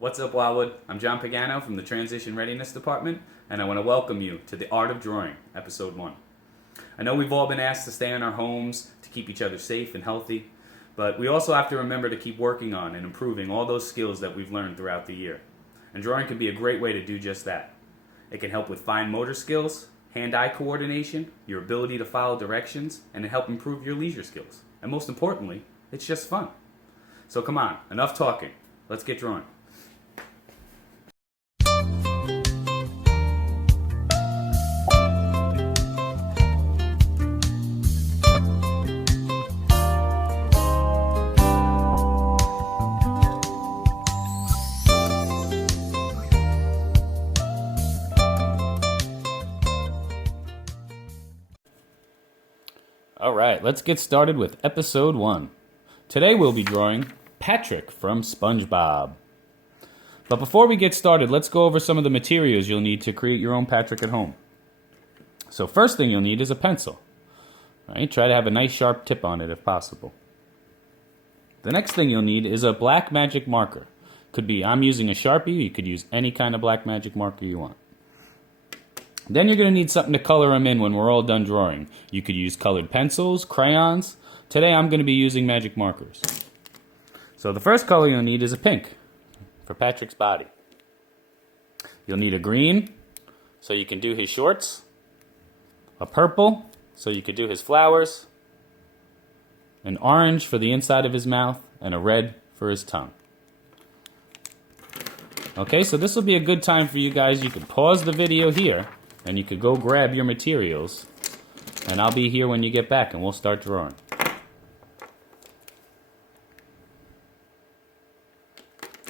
What's up, Wildwood? I'm John Pagano from the Transition Readiness Department, and I want to welcome you to The Art of Drawing, Episode 1. I know we've all been asked to stay in our homes to keep each other safe and healthy, but we also have to remember to keep working on and improving all those skills that we've learned throughout the year. And drawing can be a great way to do just that. It can help with fine motor skills, hand-eye coordination, your ability to follow directions, and to help improve your leisure skills. And most importantly, it's just fun. So come on, enough talking. Let's get drawing. Alright, let's get started with episode 1. Today we'll be drawing Patrick from SpongeBob. But before we get started, let's go over some of the materials you'll need to create your own Patrick at home. So first thing you'll need is a pencil. Right? Try to have a nice sharp tip on it if possible. The next thing you'll need is a black magic marker. Could be, I'm using a Sharpie, you could use any kind of black magic marker you want. Then you're going to need something to color them in when we're all done drawing. You could use colored pencils, crayons. Today I'm going to be using magic markers. So the first color you'll need is a pink for Patrick's body. You'll need a green so you can do his shorts, a purple so you could do his flowers, an orange for the inside of his mouth, and a red for his tongue. Okay, so this will be a good time for you guys. You can pause the video here and you could go grab your materials, and I'll be here when you get back and we'll start drawing.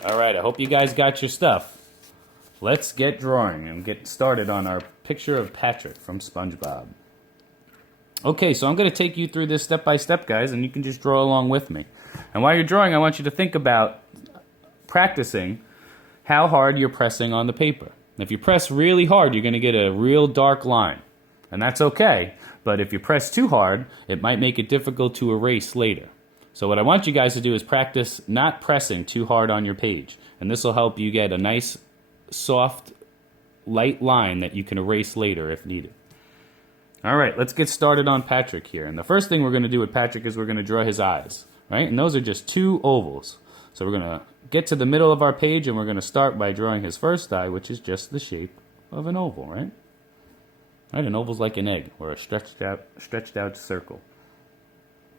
Alright, I hope you guys got your stuff. Let's get drawing and get started on our picture of Patrick from SpongeBob. Okay, so I'm going to take you through this step by step, guys, and you can just draw along with me. And while you're drawing, I want you to think about practicing how hard you're pressing on the paper. If you press really hard, you're going to get a real dark line. And that's okay, but if you press too hard, it might make it difficult to erase later. So what I want you guys to do is practice not pressing too hard on your page. And this will help you get a nice, soft, light line that you can erase later if needed. Alright, let's get started on Patrick here. And the first thing we're going to do with Patrick is we're going to draw his eyes. Right? And those are just two ovals. So we're going to get to the middle of our page and we're going to start by drawing his first eye, which is just the shape of an oval, right? Right, an oval's like an egg or a stretched out circle.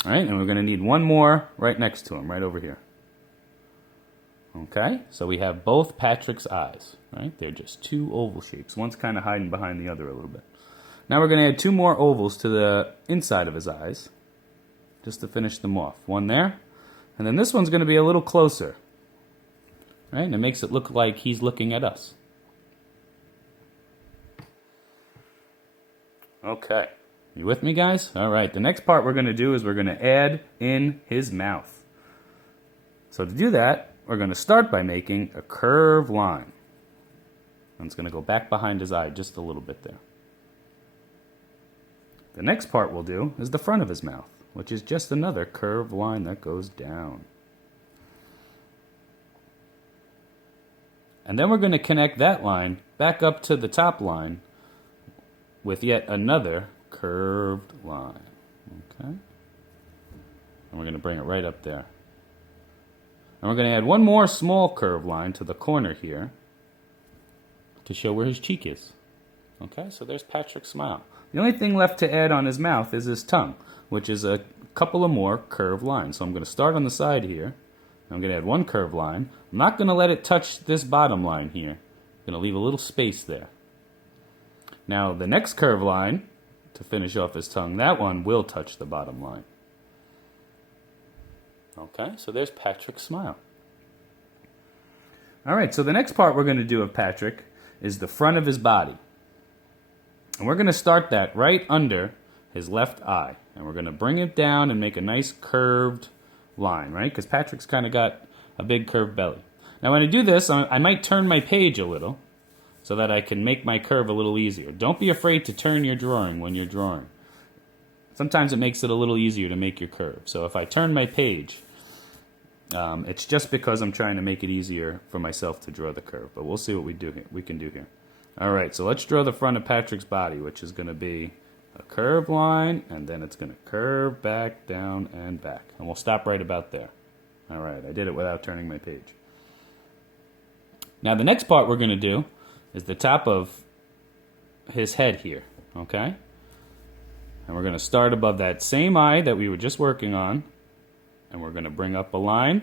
All right, and we're going to need one more right next to him, right over here. Okay, so we have both Patrick's eyes, right? They're just two oval shapes. One's kind of hiding behind the other a little bit. Now we're going to add two more ovals to the inside of his eyes, just to finish them off. One there, and then this one's going to be a little closer, right? And it makes it look like he's looking at us. Okay. You with me, guys? All right, the next part we're going to do is we're going to add in his mouth. So to do that, we're going to start by making a curved line. And it's going to go back behind his eye just a little bit there. The next part we'll do is the front of his mouth, which is just another curved line that goes down. And then we're going to connect that line back up to the top line with yet another curved line. Okay? And we're going to bring it right up there. And we're going to add one more small curved line to the corner here to show where his cheek is. Okay, so there's Patrick's smile. The only thing left to add on his mouth is his tongue, which is a couple of more curved lines. So I'm going to start on the side here. I'm going to add one curved line. I'm not going to let it touch this bottom line here. I'm going to leave a little space there. Now the next curved line, to finish off his tongue, that one will touch the bottom line. Okay, so there's Patrick's smile. Alright, so the next part we're going to do of Patrick is the front of his body. And we're going to start that right under his left eye. And we're going to bring it down and make a nice curved line, right? Because Patrick's kind of got a big curved belly. Now when I do this, I might turn my page a little so that I can make my curve a little easier. Don't be afraid to turn your drawing when you're drawing. Sometimes it makes it a little easier to make your curve. So if I turn my page, It's just because I'm trying to make it easier for myself to draw the curve, but we'll see what we can do here. All right, so let's draw the front of Patrick's body, which is going to be a curved line, and then it's going to curve back, down, and back. And we'll stop right about there. All right, I did it without turning my page. Now the next part we're going to do is the top of his head here, okay? And we're going to start above that same eye that we were just working on, and we're going to bring up a line,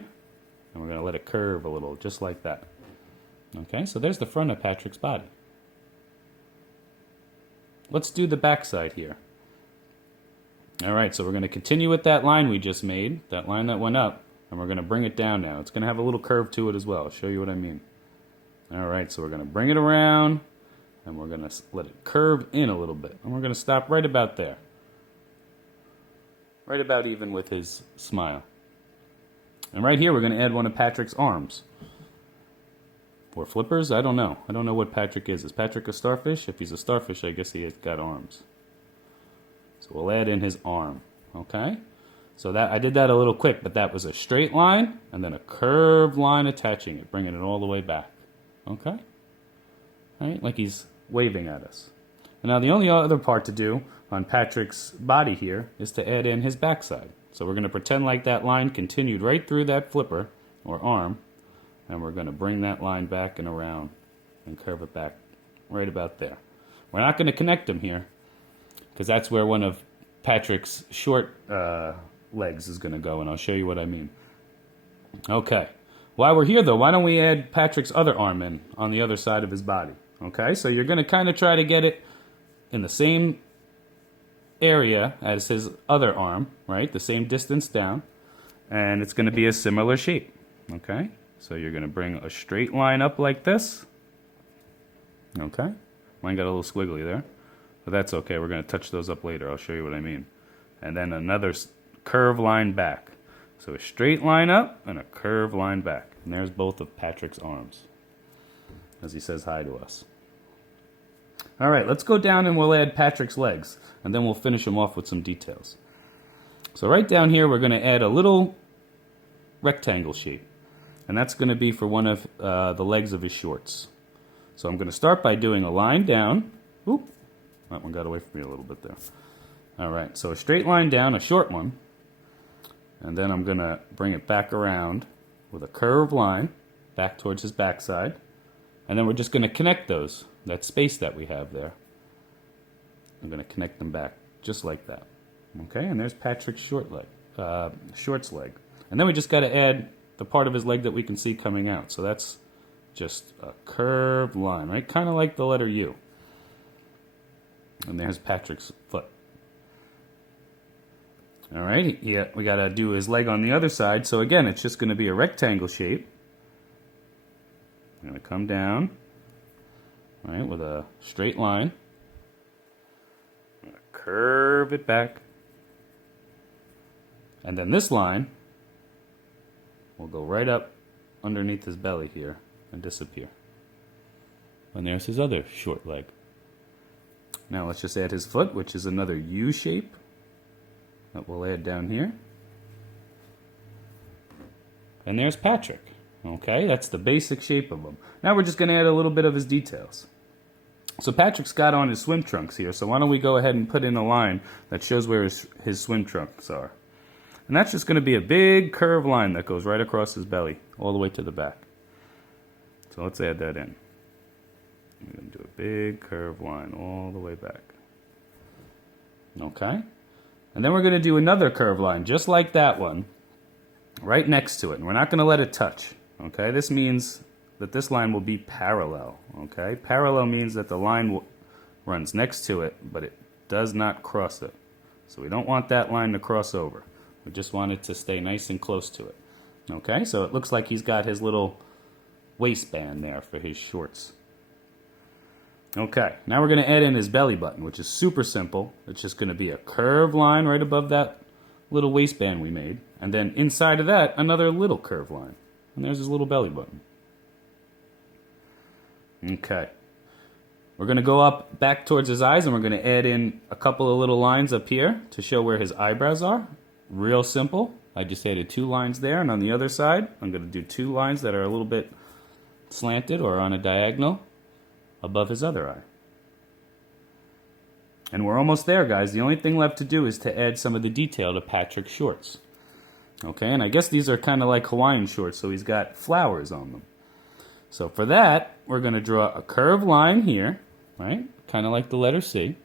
and we're going to let it curve a little, just like that. Okay, so there's the front of Patrick's body. Let's do the back side here. All right, so we're going to continue with that line we just made, that line that went up, and we're going to bring it down now. It's going to have a little curve to it as well. I'll show you what I mean. All right, so we're going to bring it around, and we're going to let it curve in a little bit. And we're going to stop right about there. Right about even with his smile. And right here, we're going to add one of Patrick's arms. Or flippers? I don't know. I don't know what Patrick is. Is Patrick a starfish? If he's a starfish, I guess he has got arms. So we'll add in his arm. Okay? So that I did that a little quick, but that was a straight line, and then a curved line attaching it, bringing it all the way back. Okay? All right? Like he's waving at us. And now the only other part to do on Patrick's body here is to add in his backside. So we're going to pretend like that line continued right through that flipper or arm, and we're going to bring that line back and around and curve it back right about there. We're not going to connect them here because that's where one of Patrick's short legs is going to go, and I'll show you what I mean. Okay. While we're here, though, why don't we add Patrick's other arm in on the other side of his body? Okay, so you're going to kind of try to get it in the same area as his other arm, right? The same distance down, and it's going to be a similar shape. Okay, so you're going to bring a straight line up like this. Okay, mine got a little squiggly there, but that's okay. We're going to touch those up later. I'll show you what I mean. And then another curve line back. So a straight line up and a curved line back. And there's both of Patrick's arms as he says hi to us. All right, let's go down and we'll add Patrick's legs, and then we'll finish him off with some details. So right down here, we're going to add a little rectangle shape, and that's going to be for one of the legs of his shorts. So I'm going to start by doing a line down. Oop, that one got away from me a little bit there. All right, so a straight line down, a short one, and then I'm going to bring it back around with a curved line back towards his backside, and then we're just going to connect those. That space that we have there, I'm going to connect them back just like that. Okay, and there's Patrick's shorts leg. And then we just got to add the part of his leg that we can see coming out. So that's just a curved line, right? Kind of like the letter U. And there's Patrick's foot. All right, yeah, we got to do his leg on the other side. So again, it's just going to be a rectangle shape. I'm going to come down. Right, with a straight line. I'm going to curve it back. And then this line will go right up underneath his belly here and disappear. And there's his other short leg. Now let's just add his foot, which is another U shape that we'll add down here. And there's Patrick. Okay, that's the basic shape of him. Now we're just going to add a little bit of his details. So Patrick's got on his swim trunks here, so why don't we go ahead and put in a line that shows where his swim trunks are. And that's just going to be a big curved line that goes right across his belly, all the way to the back. So let's add that in. We're going to do a big curved line all the way back. Okay? And then we're going to do another curved line, just like that one, right next to it. And we're not going to let it touch. Okay? This means that this line will be parallel. Okay? Parallel means that the line runs next to it, but it does not cross it. So we don't want that line to cross over. We just want it to stay nice and close to it. Okay? So it looks like he's got his little waistband there for his shorts. Okay, now we're going to add in his belly button, which is super simple. It's just going to be a curved line right above that little waistband we made. And then inside of that, another little curved line. And there's his little belly button. Okay. We're going to go up back towards his eyes, and we're going to add in a couple of little lines up here to show where his eyebrows are. Real simple. I just added 2 lines there, and on the other side, I'm going to do 2 lines that are a little bit slanted or on a diagonal above his other eye. And we're almost there, guys. The only thing left to do is to add some of the detail to Patrick's shorts. Okay, and I guess these are kind of like Hawaiian shorts, so he's got flowers on them. So for that, we're going to draw a curved line here, right? Kind of like the letter C.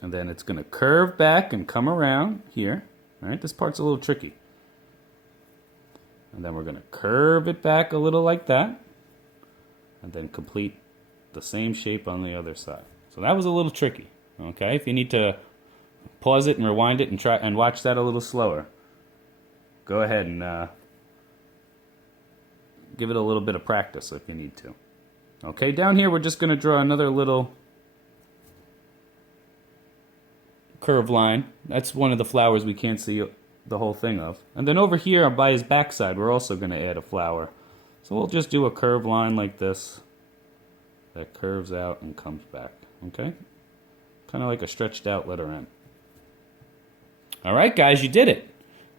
And then it's going to curve back and come around here. All right, this part's a little tricky. And then we're going to curve it back a little like that. And then complete the same shape on the other side. So that was a little tricky. Okay, if you need to pause it and rewind it and try and watch that a little slower, go ahead and give it a little bit of practice if you need to. Okay, down here we're just going to draw another little curved line. That's one of the flowers we can't see the whole thing of. And then over here by his backside we're also going to add a flower. So we'll just do a curved line like this that curves out and comes back. Okay? Kind of like a stretched out letter N. Alright guys, you did it.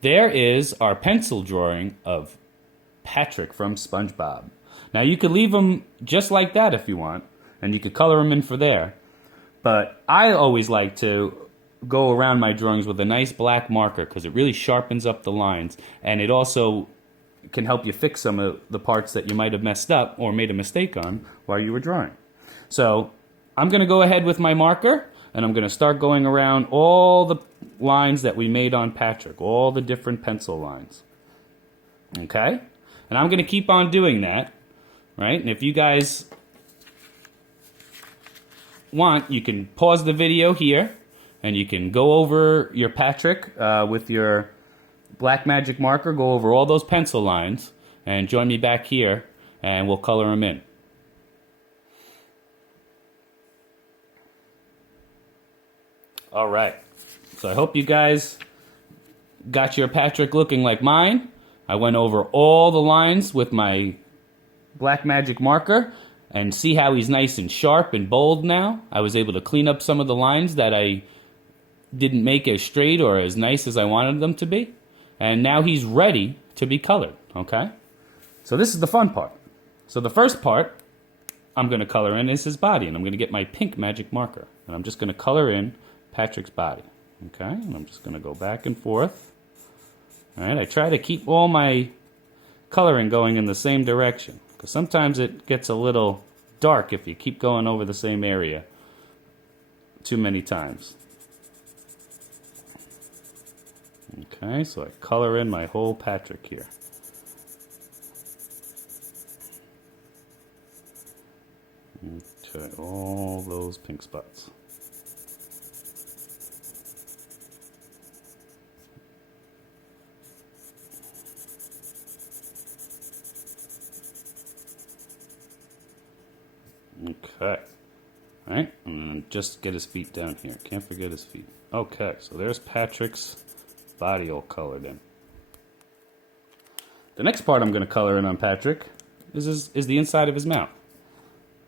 There is our pencil drawing of Patrick from SpongeBob. Now you could leave him just like that if you want, and you could color him in for there. But I always like to go around my drawings with a nice black marker because it really sharpens up the lines, and it also can help you fix some of the parts that you might have messed up or made a mistake on while you were drawing. So I'm going to go ahead with my marker, and I'm going to start going around all the lines that we made on Patrick, all the different pencil lines. Okay? And I'm going to keep on doing that, right? And if you guys want, you can pause the video here, and you can go over your Patrick with your black magic marker, go over all those pencil lines, and join me back here, and we'll color them in. All right. So I hope you guys got your Patrick looking like mine. I went over all the lines with my black magic marker, and see how he's nice and sharp and bold now. I was able to clean up some of the lines that I didn't make as straight or as nice as I wanted them to be. And now he's ready to be colored, okay? So this is the fun part. So the first part I'm going to color in is his body, and I'm going to get my pink magic marker, and I'm just going to color in Patrick's body, okay? And I'm just going to go back and forth. All right, I try to keep all my coloring going in the same direction, because sometimes it gets a little dark if you keep going over the same area too many times. Okay, so I color in my whole Patrick here. Okay, all those pink spots. Okay. Alright, and then just get his feet down here. Can't forget his feet. Okay, so there's Patrick's body all colored in. The next part I'm going to color in on Patrick is the inside of his mouth.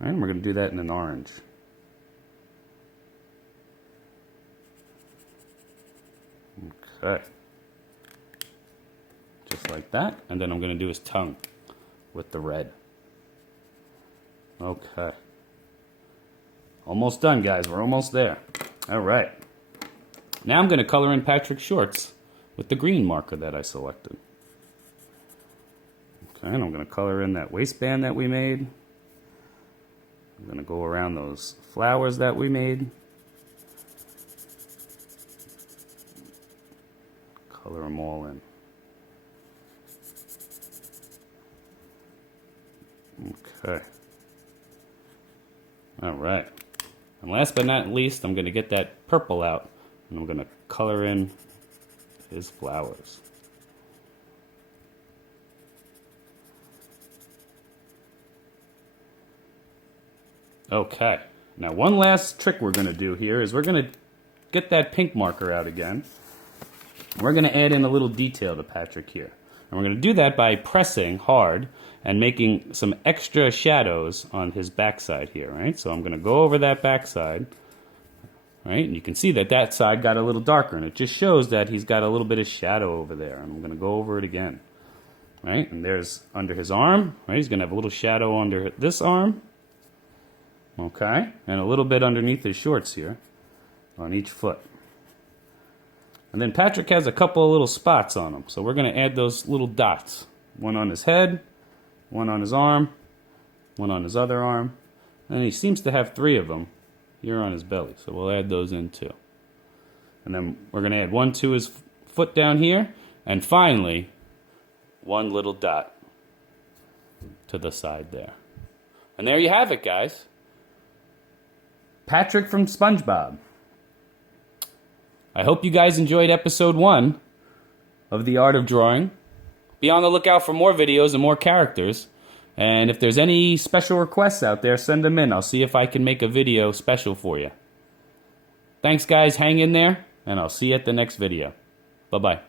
Alright, we're going to do that in an orange. Okay. Just like that. And then I'm going to do his tongue with the red. Okay. Almost done, guys. We're almost there. Alright. Now I'm going to color in Patrick's shorts with the green marker that I selected. Okay, and I'm going to color in that waistband that we made. I'm going to go around those flowers that we made. Color them all in. Okay. Alright. And last but not least, I'm going to get that purple out, and I'm going to color in his flowers. Okay. Now one last trick we're going to do here is we're going to get that pink marker out again. We're going to add in a little detail to Patrick here. And we're going to do that by pressing hard and making some extra shadows on his backside here, right? So I'm going to go over that backside right? And you can see that that side got a little darker, and it just shows that he's got a little bit of shadow over there. And I'm going to go over it again, right? And there's under his arm, right? He's going to have a little shadow under this arm, okay? And a little bit underneath his shorts here on each foot. And then Patrick has a couple of little spots on him, so we're going to add those little dots. One on his head, one on his arm, one on his other arm, and he seems to have 3 of them here on his belly, so we'll add those in too. And then we're going to add one to his foot down here, and finally, one little dot to the side there. And there you have it, guys. Patrick from SpongeBob. I hope you guys enjoyed episode 1 of The Art of Drawing. Be on the lookout for more videos and more characters. And if there's any special requests out there, send them in. I'll see if I can make a video special for you. Thanks, guys. Hang in there, and I'll see you at the next video. Bye-bye.